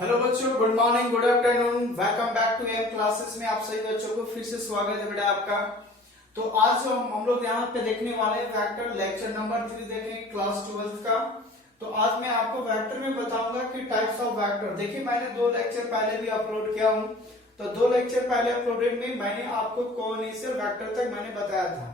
Hello बच्चों, good morning, good afternoon, welcome back to M classes में आप सभी बच्चों को फिर से स्वागत है बेटा आपका। तो आज जो हम लोग यहाँ पे देखने वाले हैं वेक्टर लेक्चर नंबर 3 देखेंगे क्लास 12 का। तो आज मैं आपको वेक्टर में बताऊंगा कि टाइप्स ऑफ वेक्टर। देखिए मैंने 2 लेक्चर पहले भी अपलोड किया हूँ। तो 2 लेक्चर पहले अपलोडेड में मैंने आपको कोइनिशियल वेक्टर तक मैंने बताया था,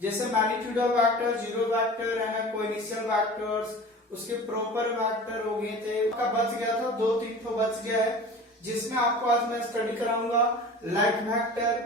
जैसे magnitude of vector, zero vector है, कोइनिशियल वेक्टर्स, उसके प्रॉपर वेक्टर हो गए थे। का बच गया था 2-3 तो बच गया है, जिसमें आपको आज मैं स्टडी कराऊंगा like vector,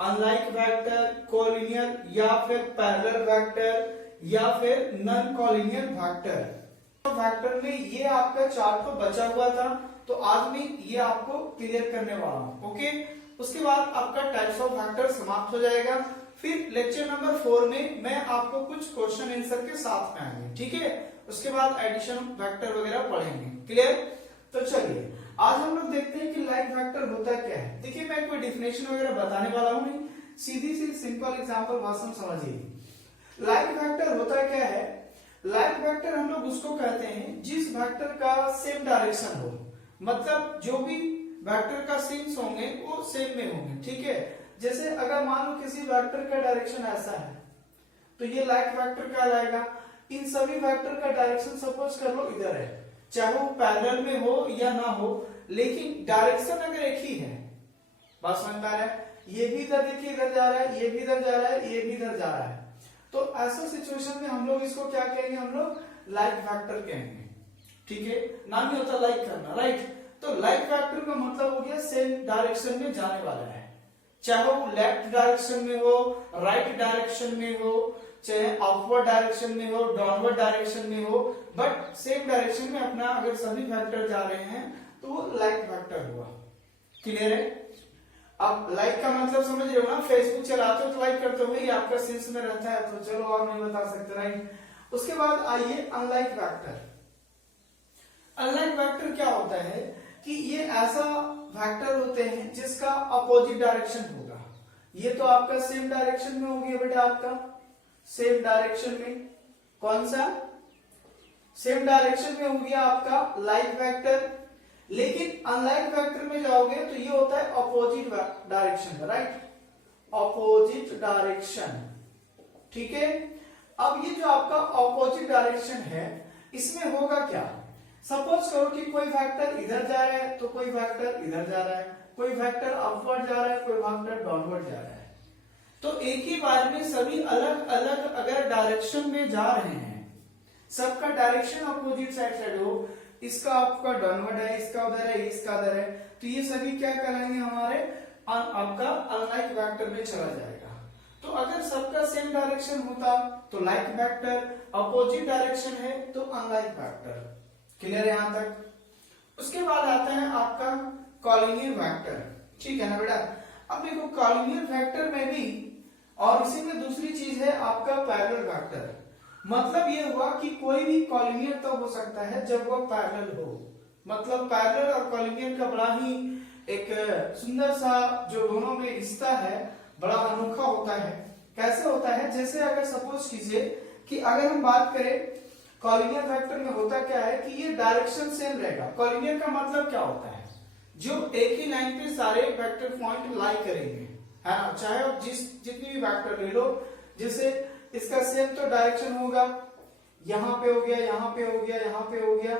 unlike vector, collinear या फिर पैरेलल वेक्टर या फिर नॉन कोलिनियर वेक्टर। वेक्टर में ये आपका चार्ट तो बचा हुआ था, तो आज मैं ये आपको क्लियर करने वाला हूँ। ओके, उसके बाद आपका टाइप्स ऑफ वेक्टर समाप्त हो जाएगा। फिर लेक्चर नंबर 4 में मैं आपको कुछ क्वेश्चन आंसर के साथ में आएंगे, ठीक है। उसके बाद एडिशन वेक्टर वगैरह पढ़ेंगे। क्लियर? तो चलिए आज हम लोग देखते हैं कि लाइक वेक्टर होता क्या है। देखिए मैं कोई डिफिनेशन वगैरह बताने वाला हूँ नहीं, सीधी सी सिंपल एग्जांपल भाषण समझिए। लाइक वेक्टर होता क्या है? लाइक वेक्टर हम लोग उसको कहते हैं जिस वेक्टर का सेम डायरेक्शन हो, मतलब जो भी वेक्टर का सिम्स होंगे वो सेम में होंगे, ठीक है। जैसे अगर मान लो किसी वेक्टर का डायरेक्शन ऐसा है तो ये लाइक वेक्टर कहलाएगा। इन सभी वेक्टर का डायरेक्शन सपोज कर लो इधर है, चाहे वो पैरेलल में हो या ना हो, लेकिन डायरेक्शन अगर एक ही है, बात समझ में आ रहा है। ये भी इधर देखिए इधर जा रहा है, ये भी इधर जा रहा है, ये भी इधर जा रहा है, तो ऐसा सिचुएशन में हम लोग इसको क्या कहेंगे? हम लोग लाइक वेक्टर कहेंगे, ठीक है। नाम ही होता लाइक करना, राइट। तो लाइक वेक्टर का मतलब हो गया सेम डायरेक्शन में जाने वाला है, चाहे वो लेफ्ट डायरेक्शन में हो, राइट डायरेक्शन में हो, चाहे अपवर्ड डायरेक्शन में हो, डाउनवर्ड डायरेक्शन में हो, बट सेम डायरेक्शन में अपना अगर सभी वेक्टर जा रहे हैं तो वो लाइक वेक्टर हुआ। क्लियर है? अब लाइक का मतलब समझ रहे हो ना, फेसबुक चलाते हो तो लाइक करते हो, ये आपका सेंस में रहता है, तो चलो और नहीं बता सकते, राइट। उसके बाद आइए अनलाइक वेक्टर। अनलाइक वेक्टर क्या होता है कि ये ऐसा वेक्टर होते हैं जिसका अपोजिट डायरेक्शन होगा। ये तो आपका सेम डायरेक्शन में हो गया बेटा, आपका सेम डायरेक्शन में, कौन सा? सेम डायरेक्शन में हो गया आपका लाइक वेक्टर। लेकिन अनलाइक वेक्टर में जाओगे तो ये होता है opposite direction, right, opposite direction, ठीक है। अब ये जो आपका अपोजिट डायरेक्शन है इसमें होगा क्या? सपोज करो कि कोई वेक्टर इधर जा रहा है तो कोई वेक्टर इधर जा रहा है, कोई वेक्टर अपवर्ड जा रहा है, कोई वेक्टर डाउनवर्ड जा रहा है। तो एक ही बार में सभी अलग अलग अगर डायरेक्शन में जा रहे हैं, सबका डायरेक्शन अपोजिट साइड हो, इसका आपका डाउनवर्ड है, इसका उधर है, इसका उधर है, तो ये सभी क्या कहलाएंगे? हमारे आपका अनलाइक वेक्टर में चला जाएगा। तो अगर सबका सेम डायरेक्शन होता तो लाइक वेक्टर, अपोजिट डायरेक्शन है तो अनलाइक वेक्टर। क्लियर है यहां तक? उसके बाद आता है आपका कॉलिनियर वेक्टर, ठीक है ना बेटा। अब देखो कॉलिनियर वेक्टर में भी, और इसी में दूसरी चीज है आपका पैरेलल वेक्टर। मतलब ये हुआ कि कोई भी कॉलिनियर तब तो हो सकता है जब वह पैरेलल हो, मतलब पैरेलल और कॉलिनियर का बड़ा ही एक सुंदर सा जो दोनों में रिश्ता है बड़ा अनोखा होता है। कैसे होता है? जैसे अगर सपोज कीजिए कि अगर हम बात करें कॉलिनियर वेक्टर में होता क्या है कि ये डायरेक्शन सेम रहेगा। कॉलिनियर का मतलब क्या होता है? जो एक ही लाइन पे सारे वेक्टर पॉइंट लाई करेंगे, है ना, चाहे आप जितनी भी वेक्टर ले लो, जैसे इसका सेम तो डायरेक्शन होगा, यहाँ पे हो गया, यहाँ पे हो गया, यहाँ पे हो गया,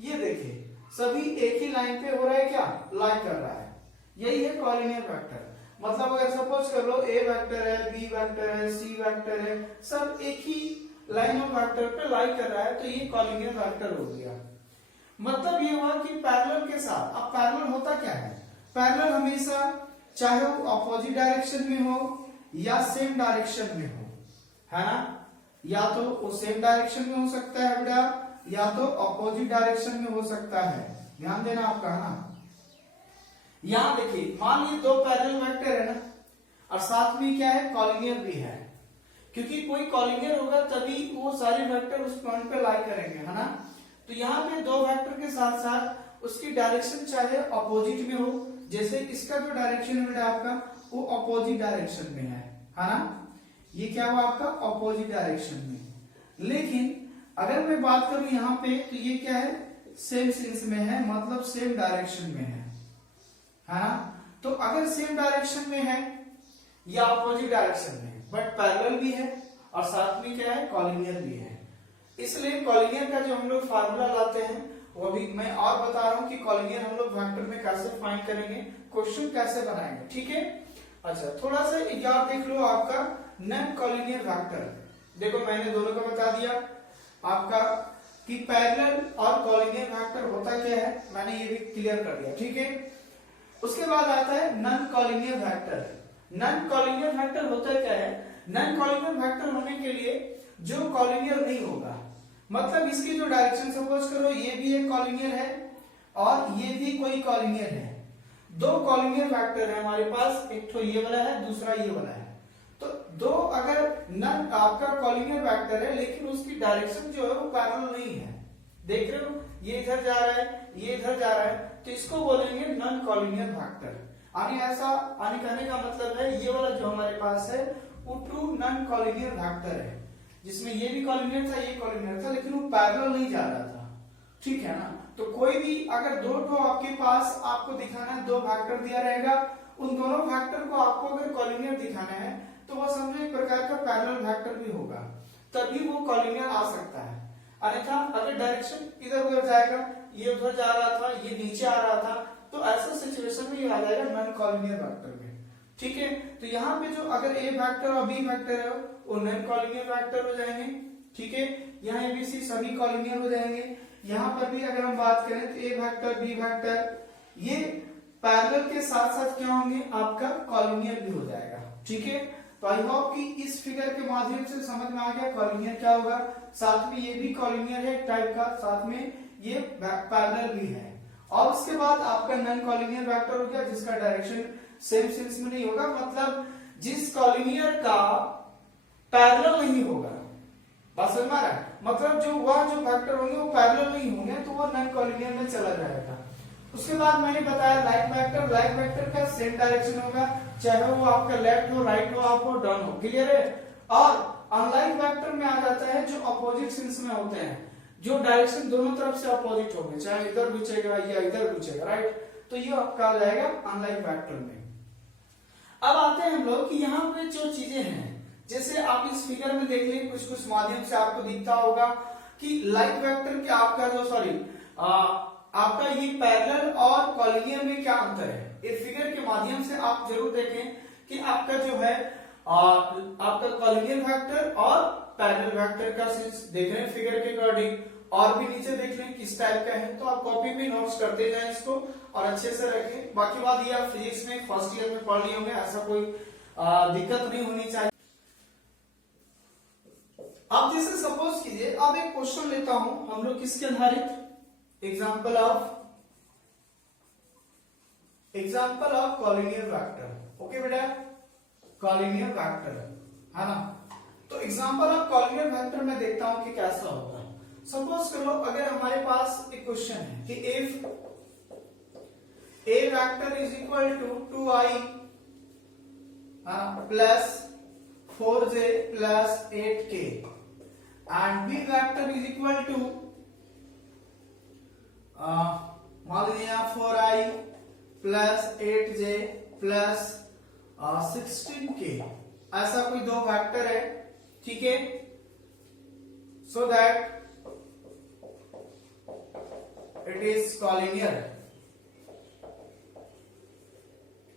ये देखिए सभी एक ही लाइन पे हो रहा है, क्या लाई कर रहा है। यही है कॉलिनियर वेक्टर। मतलब अगर सपोज कर लो ए वेक्टर है, बी वेक्टर है, सी वेक्टर है, सब एक ही लाइन ऑफ वेक्टर पे लाई कर रहा है, तो ये कॉलिनियर वेक्टर हो गया। मतलब ये हुआ कि पैरेलल के साथ, अब पैरेलल होता क्या है? पैरेलल हमेशा चाहे वो अपोजिट डायरेक्शन में हो या सेम डायरेक्शन में हो, है ना, या तो वो सेम डायरेक्शन में हो सकता है बेटा, या तो अपोजिट डायरेक्शन में हो सकता है। ध्यान देना आपका, है ना। यहां देखिए मान लीजिए 2 पैरेलल वेक्टर है ना, और साथ में क्या है? कॉलिनियर भी है, क्योंकि कोई कॉलिनियर होगा तभी वो सारे वेक्टर उस पॉइंट पे लाई करेंगे, है ना। तो यहाँ पे 2 वेक्टर के साथ साथ उसकी डायरेक्शन चाहे अपोजिट में हो, जैसे इसका जो डायरेक्शन है बेटा आपका वो अपोजिट डायरेक्शन में है ना, ये क्या हुआ आपका अपोजिट डायरेक्शन में। लेकिन अगर मैं बात करूं यहाँ पे तो ये क्या है? सेम सिंस में है, मतलब सेम डायरेक्शन में है ना। तो अगर सेम डायरेक्शन में है या अपोजिट डायरेक्शन में है, बट पैरेलल भी है और साथ में क्या है, कॉलिनियर भी है, इसलिए कॉलिनियर का जो हम लोग फार्मूला लाते हैं वो भी मैं और बता रहा हूं कि कॉलिनियर हम लोग वेक्टर में कैसे फाइंड करेंगे, क्वेश्चन कैसे बनाएंगे, ठीक है। अच्छा, थोड़ा सा याद देख लो आपका नॉन कॉलिनियर वेक्टर। देखो मैंने दोनों का बता दिया आपका कि पैरेलल और कॉलिनियर वेक्टर होता क्या है, मैंने ये भी क्लियर कर दिया, ठीक है। उसके बाद आता है non collinear vector. Non collinear vector होता क्या है, नॉन कॉलिनियर वेक्टर होने के लिए जो कॉलिनियर नहीं होगा, मतलब इसकी जो डायरेक्शन, सपोज करो ये भी एक कॉलिनियर है और ये भी कोई कॉलिनियर है, दो कॉलिनियर वेक्टर है हमारे पास, एक तो ये वाला है, दूसरा ये वाला है। तो दो अगर नॉन आपका कॉलिनियर वेक्टर है लेकिन उसकी डायरेक्शन जो है वो पैरेलल नहीं है, देख रहे हो, ये इधर जा रहा है, ये इधर जा रहा है, तो इसको बोलेंगे नॉन कॉलिनियर वेक्टर। आने कहने का मतलब है ये वाला जो हमारे पास है वो ट्रू नॉन कॉलिनियर वेक्टर है, जिसमें ये भी कॉलिनियर था, ये कॉलिनियर था, लेकिन वो पैरेलल नहीं जा रहा था, ठीक है ना। तो कोई भी अगर दो ठो आपके पास आपको दिखाना है, दो वेक्टर दिया रहेगा, उन दोनों वेक्टर को आपको अगर कॉलिनियर दिखाना है तो वह समझो एक प्रकार का पैरेलल वेक्टर भी होगा, तभी वो कॉलिनियर आ सकता है। अन्यथा अगर डायरेक्शन इधर उधर जाएगा, ये उधर जा रहा था, ये नीचे आ रहा था, तो ऐसा सिचुएशन में ये आ जाएगा नॉन कॉलिनियर वेक्टर में, ठीक है। तो यहाँ पे जो अगर ए वेक्टर और बी वेक्टर है वो नॉन कॉलिनियर वेक्टर हो जाएंगे, ठीक है। यहाँ एबीसी सभी कॉलिनियर हो जाएंगे। यहाँ पर भी अगर हम बात करें तो ए वेक्टर बी वेक्टर ये पैरेलल के साथ साथ क्या होंगे, आपका कॉलिनियर भी हो जाएगा, ठीक है। तो आई होप कि इस फिगर के माध्यम से समझ में आ गया कॉलिनियर क्या होगा, साथ में ये भी कॉलिनियर है एक टाइप का, साथ में ये पैरेलल भी है। और उसके बाद आपका नॉन कॉलिनियर वेक्टर हो गया जिसका डायरेक्शन सेम सेंस में नहीं होगा, मतलब जिस कॉलिनियर का पैरेलल नहीं होगा, बात समझ में आ रहा है, मतलब जो वेक्टर होंगे वो पैरेलल नहीं होंगे तो वो नॉन कॉलिनियर में चला जाएगा। उसके बाद मैंने बताया लाइक वेक्टर का सेम डायरेक्शन होगा, चाहे वो आपका लेफ्ट हो, राइट हो, अप हो, डाउन हो, क्लियर है। और अनलाइक वेक्टर में आ जाता है जो अपोजिट सेंस में होते हैं, जो डायरेक्शन दोनों तरफ से अपोजिट होंगे, चाहे इधर घुसेगा या इधर घुसेगा, राइट, तो ये आपका आ जाएगा अनलाइक वेक्टर में। अब आते हैं हम लोग कि यहाँ पे जो चीजें हैं, जैसे आप इस फिगर में देख लें, कुछ कुछ माध्यम से आपको दिखता होगा कि लाइक वेक्टर के आपका जो आपका ये पैरेलल और कॉलिनियर में क्या अंतर है, इस फिगर के माध्यम से आप जरूर देखें कि आपका जो है आपका कॉलिनियर वेक्टर और पैरेलल वेक्टर का सेंस देख रहे हैं फिगर के अकॉर्डिंग, और भी नीचे देख लें किस टाइप का है, तो आप कॉपी में नोट्स करते जाएं इसको और अच्छे से रखें। बाकी बात ये आप फिजिक्स में फर्स्ट ईयर में पढ़ लिए होंगे, ऐसा कोई दिक्कत नहीं होनी चाहिए। अब जैसे सपोज कीजिए, अब एक क्वेश्चन लेता हूं हम लोग किसके आधारित, example of collinear vector. Okay बेटा, कॉलिनियर वेक्टर है ना। तो एग्जाम्पल ऑफ कॉलिनियर वेक्टर में देखता हूं कि कैसा होगा। सपोज करो अगर हमारे पास एक क्वेश्चन है कि if a vector is equal to 2i plus 4j plus 8k and b vector is equal to मान लिया 4i plus 8j plus 16k, ऐसा कोई दो वेक्टर है, ठीक है। So that it is collinear,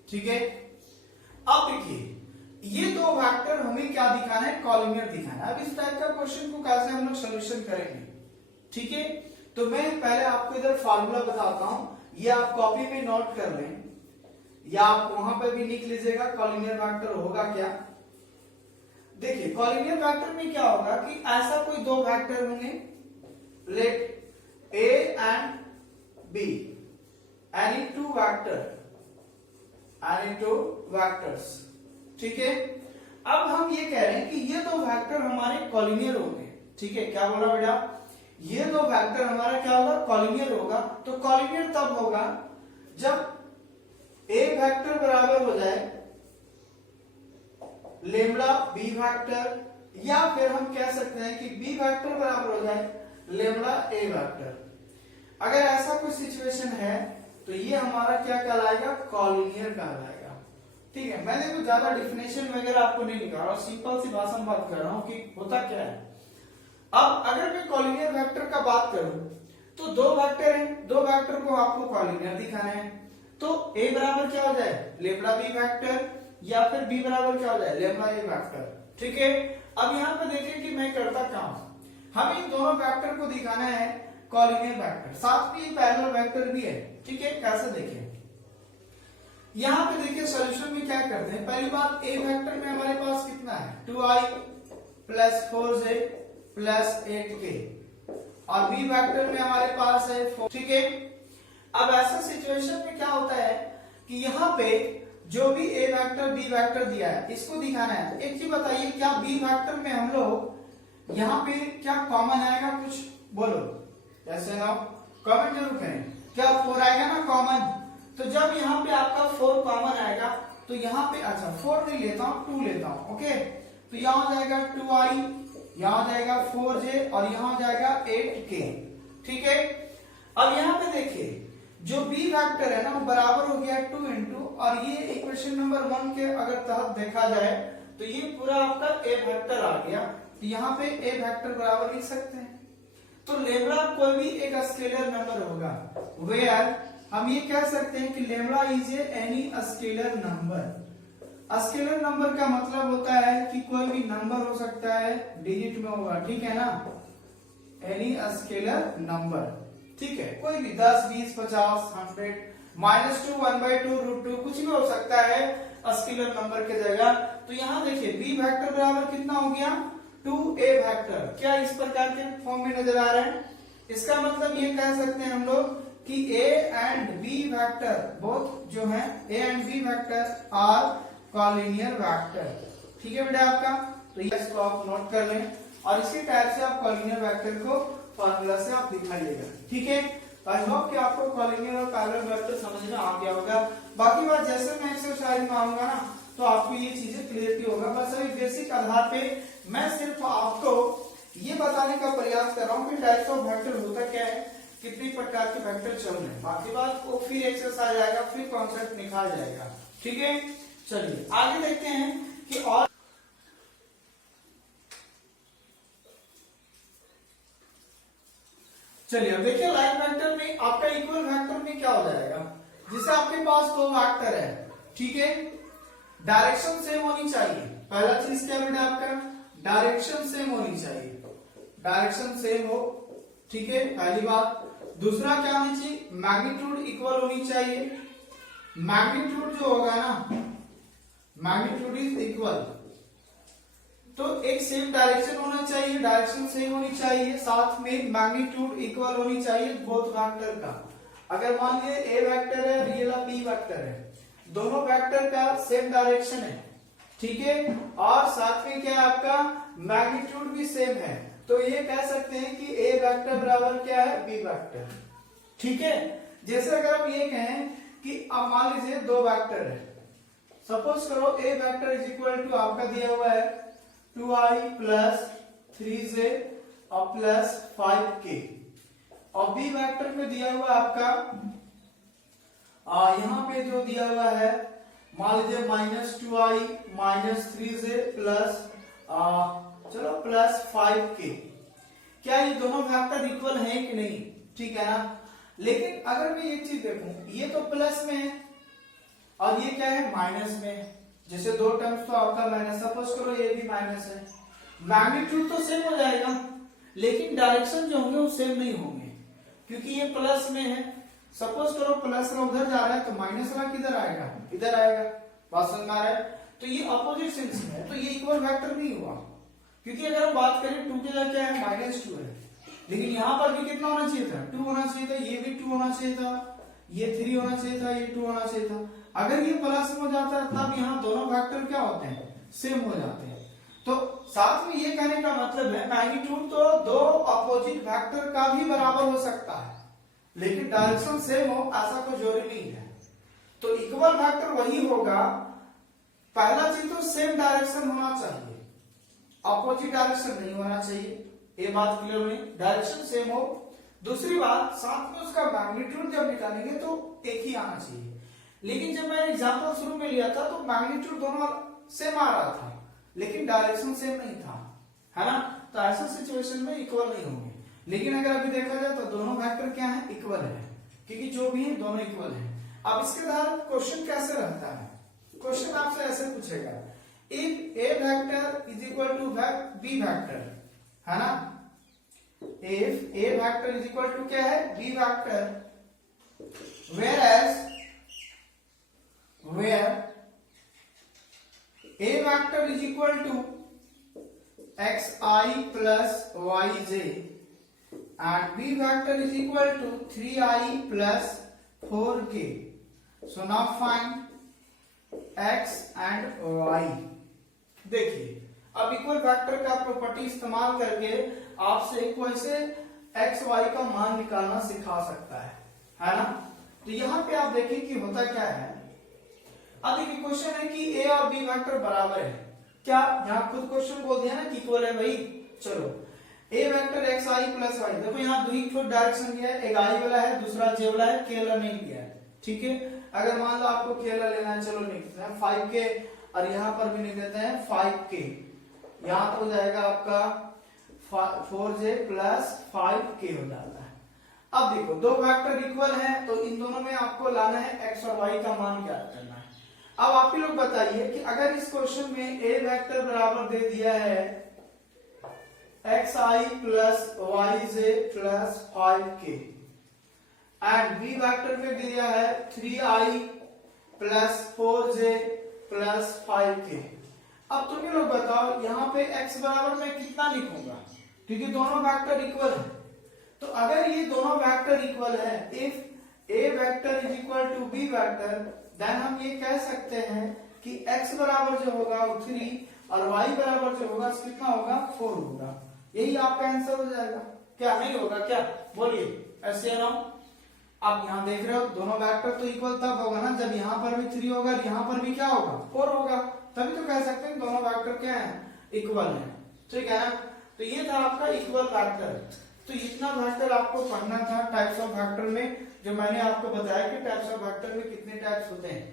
ठीक है। अब देखिए ये दो वेक्टर हमें क्या दिखाना है, कॉलिनियर दिखाना है। अब इस टाइप का क्वेश्चन को कैसे हम लोग सोल्यूशन करेंगे, ठीक है। तो मैं पहले आपको इधर फार्मूला बताता हूं, ये आप कॉपी में नोट कर लें या आप वहां पर भी लिख लीजिएगा कॉलिनियर वेक्टर होगा क्या। देखिए कॉलिनियर वेक्टर में क्या होगा कि ऐसा कोई दो वेक्टर होंगे, let a and b, any two vectors, ठीक है। अब हम ये कह रहे हैं कि ये दो वेक्टर हमारे कॉलिनियर होंगे, ठीक है। क्या बोला बेटा, ये दो वेक्टर हमारा क्या होगा, कॉलिनियर होगा। तो कॉलिनियर तब होगा जब ए वेक्टर बराबर हो जाए लेम्डा बी वेक्टर, या फिर हम कह सकते हैं कि बी वेक्टर बराबर हो जाए लेम्डा ए वेक्टर। अगर ऐसा कोई सिचुएशन है तो ये हमारा क्या कहलाएगा, कॉलिनियर कहलाएगा। ठीक है, मैंने कुछ ज्यादा डिफिनेशन वगैरह आपको नहीं लिखा और सिंपल सी भाषा में बात कर रहा हूँ कि होता क्या है। अब अगर मैं कॉलिनियर वेक्टर का बात करूं तो दो वेक्टर हैं, दो वेक्टर को आपको कॉलिनियर दिखाना है, तो a बराबर क्या हो जाए, लेम्डा बी वेक्टर, या फिर b बराबर क्या हो जाए, लेम्डा ए वेक्टर। ठीक है, अब यहाँ पे देखिए कि मैं करता क्या हूं, हमें इन दोनों वेक्टर को दिखाना है कॉलिनियर वेक्टर, साथ में पैरेलल वेक्टर भी है। ठीक है, कैसे देखें, यहाँ पे देखिए सॉल्यूशन में क्या करते हैं, पहली बात a वेक्टर में हमारे पास कितना है, 2i plus 4j plus 8k, और b वेक्टर में हमारे पास है 4। ठीक है, अब ऐसा सिचुएशन में क्या होता है कि यहाँ पे जो भी a वेक्टर b वेक्टर दिया है इसको दिखाना है। एक चीज बताइए, क्या b वेक्टर में हम लोग यहाँ पे क्या कॉमन आएगा, कुछ बोलो, जैसे ना कॉमन जरूर करें, क्या 4 आएगा ना कॉमन, तो जब यहाँ पे आपका 4 कॉमन आएगा तो यहाँ पे, अच्छा 4 नहीं लेता हूँ 2 लेता हूँ, ओके, तो यहाँ हो जाएगा 2i, यहाँ हो जाएगा 4j और यहाँ हो जाएगा 8k। ठीक है, अब यहाँ पे देखिए जो b वेक्टर है ना वो बराबर हो गया 2 इंटू, और ये इक्वेशन नंबर 1 के अगर तहत देखा जाए तो ये पूरा आपका a वेक्टर आ गया, तो यहाँ पे a वेक्टर बराबर लिख सकते हैं। तो लेम्डा कोई भी एक स्केलर नंबर होगा, वेयर हम ये कह सकते हैं कि lambda is any scalar number. Scalar number का मतलब होता है कि कोई भी नंबर हो सकता है, डिजिट में होगा, ठीक है ना, एनी स्केलर नंबर। ठीक है, कोई भी 10, 20, 50, 100, -2, 1/2, √2 कुछ भी हो सकता है स्केलर नंबर के जगह। तो यहाँ देखिए b वेक्टर बराबर कितना हो गया, 2a वेक्टर, क्या इस प्रकार के फॉर्म में नजर आ रहा है। इसका मतलब ये कह सकते हैं हम लोग कि a and b vector both जो है a and b vector are collinear vector. ठीक है बेटा आपका, तो इसको आप नोट कर लें और इसी टाइप से आप कॉलिनियर वेक्टर को फार्मूला से आप दिखाइएगा। ठीक है, आई होप कि आपको कॉलिनियर और पैरेलल वेक्टर समझ में आ गया होगा। बाकी बात जैसे मैं एक्सरसाइज में आऊंगा ना तो आपको ये चीजें क्लियरिटी होगा। बस अभी बेसिक आधार पे मैं सिर्फ आपको ये बताने का प्रयास कर रहा हूँ कि टाइप्स ऑफ वेक्टर होता क्या है, कितनी प्रकार के वेक्टर चल रहे हैं। बाकी बात को फिर एक्सरसाइज आएगा, फिर कॉन्सेप्ट निकाल जाएगा। ठीक है, चलिए आगे देखते हैं कि और चलिए अब देखिए लाइन वेक्टर में आपका इक्वल वेक्टर में क्या हो जाएगा, जैसे आपके पास दो वेक्टर है, ठीक है, डायरेक्शन सेम होनी चाहिए। पहला चीज क्या बेटा आपका, डायरेक्शन सेम होनी चाहिए, डायरेक्शन सेम हो, ठीक है, पहली बात। दूसरा क्या होनी चाहिए, मैग्नीट्यूड इक्वल होनी चाहिए। मैग्नीट्यूड जो होगा ना, मैग्नीट्यूड इज इक्वल, तो एक सेम डायरेक्शन होना चाहिए, डायरेक्शन सेम होनी चाहिए, साथ में मैग्नीट्यूड इक्वल होनी चाहिए बोथ वेक्टर का। अगर मान लीजिए ए वेक्टर है और ये वाला बी वेक्टर है, दोनों वेक्टर का सेम डायरेक्शन है, ठीक है, और साथ में क्या है आपका मैग्नीट्यूड भी सेम है, तो ये कह सकते हैं कि ए वेक्टर बराबर क्या है, बी वेक्टर। ठीक है, जैसे अगर हम ये कहें कि अब मान लीजिए दो वेक्टर है, सपोज करो ए वेक्टर इज इक्वल टू आपका दिया हुआ है 2i प्लस 3j और प्लस 5k, और बी वेक्टर में दिया हुआ आपका यहाँ पे जो दिया हुआ है मान लीजिए -2i -3j प्लस चलो प्लस 5k। क्या ये दोनों वेक्टर इक्वल हैं कि नहीं, ठीक है ना। लेकिन अगर मैं एक चीज देखूं, ये तो प्लस में है और ये क्या है माइनस में है, जैसे दो टर्म्स तो आपका माइनस, सपोज करो ये भी माइनस है, मैग्नीट्यूड तो सेम हो जाएगा लेकिन डायरेक्शन जो होंगे वो सेम नहीं होंगे, क्योंकि ये प्लस में है। सपोज करो प्लस का उधर जा रहा है तो माइनस का किधर आएगा, इधर आएगा, बात समझ में आ रहा है। तो ये अपोजिट सेंस में है, तो ये इक्वल वेक्टर नहीं हुआ, क्योंकि अगर हम बात करें 2 की जगह क्या है -2 है, लेकिन यहाँ पर भी कितना होना चाहिए था, 2 होना चाहिए था, ये भी 2 होना चाहिए था, ये 3 होना चाहिए था, ये 2 होना चाहिए था। अगर ये प्लस में हो जाता है तब यहाँ दोनों वेक्टर क्या होते हैं, सेम हो जाते हैं। तो साथ में ये कहने का मतलब है मैग्नीट्यूड तो दो अपोजिट वेक्टर का भी बराबर हो सकता है, लेकिन डायरेक्शन सेम हो ऐसा कोई जरूरी नहीं है। तो इक्वल वेक्टर वही होगा, पहला चीज तो सेम डायरेक्शन होना चाहिए, अपोजिट डायरेक्शन नहीं होना चाहिए, ये बात क्लियर हुई। डायरेक्शन सेम हो, दूसरी बात, साथ में उसका मैग्नीट्यूड जब निकालेंगे तो एक ही आना चाहिए, लेकिन जब मैंने एग्जांपल शुरू में लिया था तो मैग्नीट्यूड दोनों सेम आ रहा था लेकिन डायरेक्शन सेम नहीं था, है ना। तो ऐसा सिचुएशन में इक्वल नहीं होंगे। लेकिन अगर अभी देखा जाए तो दोनों वेक्टर क्या है, इक्वल है, क्योंकि जो भी है दोनों इक्वल है। अब इसके द्वारा क्वेश्चन कैसे रहता है, क्वेश्चन आपसे ऐसे पूछेगा, if a vector is equal to b vector, है ना। If a vector is equal to क्या है, b vector, whereas where a vector is equal to xi plus yj and b vector is equal to 3i plus 4k. So now find x and y. देखिए, अब equal vector का property इस्तेमाल करके आपसे वैसे x Y का मान निकालना सिखा सकता है ना। तो यहाँ पे आप देखिए कि होता क्या है। अब देखिए क्वेश्चन है कि ए और बी वेक्टर बराबर है क्या, यहाँ खुद क्वेश्चन बोल दिया ना कि इक्वल है भाई। चलो, ए vector x i plus Y, देखो यहाँ दो ही डायरेक्शन दिया है, एक आई वाला है दूसरा जे वाला है, के वाला नहीं दिया है, ठीक है। अगर मान लो आपको के वाला लेना है, चलो लिख देते हैं 5k और यहाँ पर भी लिख देते हैं 5k, यहाँ तो हो जाएगा आपका 4j प्लस 5k हो जाता है। अब देखो दो वेक्टर इक्वल है तो इन दोनों में आपको लाना है एक्स और वाई का मान ज्ञात करना है। अब आप ही लोग बताइए कि अगर इस क्वेश्चन में ए वेक्टर बराबर दे दिया है x i plus y j plus 5k and b vector में दिया है 3i plus 4j plus 5k, अब तुम ही लोग बताओ यहाँ पे x बराबर में कितना लिखूंगा, क्योंकि दोनों वेक्टर इक्वल है। तो अगर ये दोनों वेक्टर इक्वल है, if a vector is equal to b vector, then हम ये कह सकते हैं कि x बराबर जो होगा वो 3 और y बराबर जो होगा कितना होगा 4 होगा। यही आपका आंसर हो जाएगा, क्या नहीं होगा क्या, बोलिए ऐसे ना। आप यहाँ देख रहे हो दोनों वेक्टर तो इक्वल तब होगा ना जब यहाँ पर भी 3 होगा और यहाँ पर भी क्या होगा 4 होगा, तभी तो कह सकते हैं दोनों वेक्टर क्या है, इक्वल है, ठीक है ना। तो ये था आपका इक्वल वेक्टर। तो इतना वेक्टर आपको पढ़ना था टाइप्स ऑफ वेक्टर में, जो मैंने आपको बताया कि टाइप्स ऑफ वेक्टर में कितने टाइप्स होते हैं,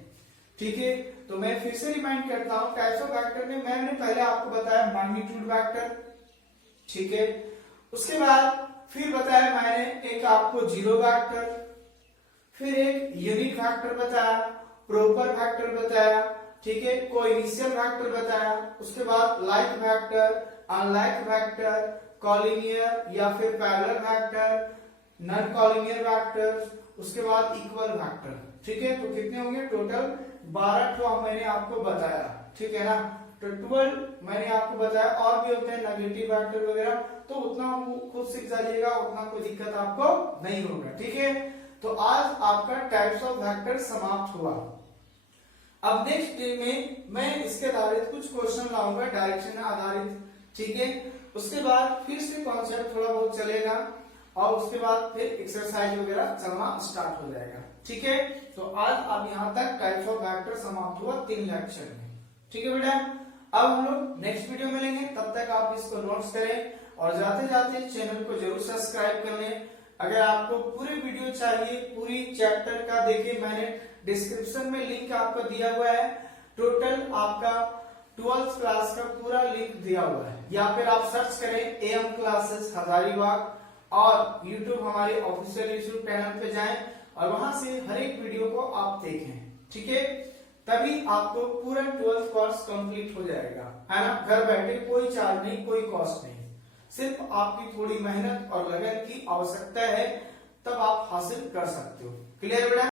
ठीक है। तो मैं फिर से रिमाइंड करता हूँ, टाइप्स ऑफ वेक्टर में मैंने पहले आपको बताया मैग्नीट्यूड वेक्टर, ठीक है। उसके बाद फिर बताया मैंने एक आपको जीरो वेक्टर, फिर एक यूनिट वेक्टर बताया, प्रॉपर वेक्टर बताया, ठीक है, कोइनिशियल वेक्टर बताया, उसके बाद like vector, unlike vector, collinear या फिर parallel vector, non collinear vector, उसके बाद इक्वल वेक्टर, ठीक है। तो कितने होंगे टोटल 12 ठो मैंने आपको बताया, ठीक है ना। तो 12 मैंने आपको बताया, और भी होते हैं नेगेटिव वेक्टर वगैरह, तो उतना खुद सीख जाइएगा, उतना कोई दिक्कत आपको नहीं होगा, ठीक है। तो आज आपका टाइप्स ऑफ वेक्टर समाप्त हुआ। अब नेक्स्ट डे में मैं इसके आधारित कुछ क्वेश्चन लाऊंगा डायरेक्शन आधारित, ठीक है। उसके बाद फिर से कॉन्सेप्ट थोड़ा बहुत चलेगा और उसके बाद फिर एक्सरसाइज वगैरह चलना स्टार्ट हो जाएगा, ठीक है। तो आज अब यहाँ तक टाइप्स ऑफ वेक्टर समाप्त हुआ 3 लेक्चर में, ठीक है बेटा। अब हम लोग नेक्स्ट वीडियो में लेंगे, तब तक आप इसको नोट्स करें और जाते जाते चैनल को जरूर सब्सक्राइब कर लें। अगर आपको पूरी वीडियो चाहिए, पूरी चैप्टर का, देखिए मैंने डिस्क्रिप्शन में लिंक आपको दिया हुआ है, टोटल आपका 12th क्लास का पूरा लिंक दिया हुआ है, या फिर आप सर्च करें एम क्लासेस हजारीबाग और यूट्यूब हमारे ऑफिशियल यूट्यूब चैनल पे जाएं और वहां से हर एक वीडियो को आप देखें, ठीक है। तभी आपको पूरा 12th कोर्स कंप्लीट हो जाएगा, है ना। घर बैठे, कोई चार्ज नहीं, कोई कॉस्ट नहीं, सिर्फ आपकी थोड़ी मेहनत और लगन की आवश्यकता है, तब आप हासिल कर सकते हो। क्लियर बेटा।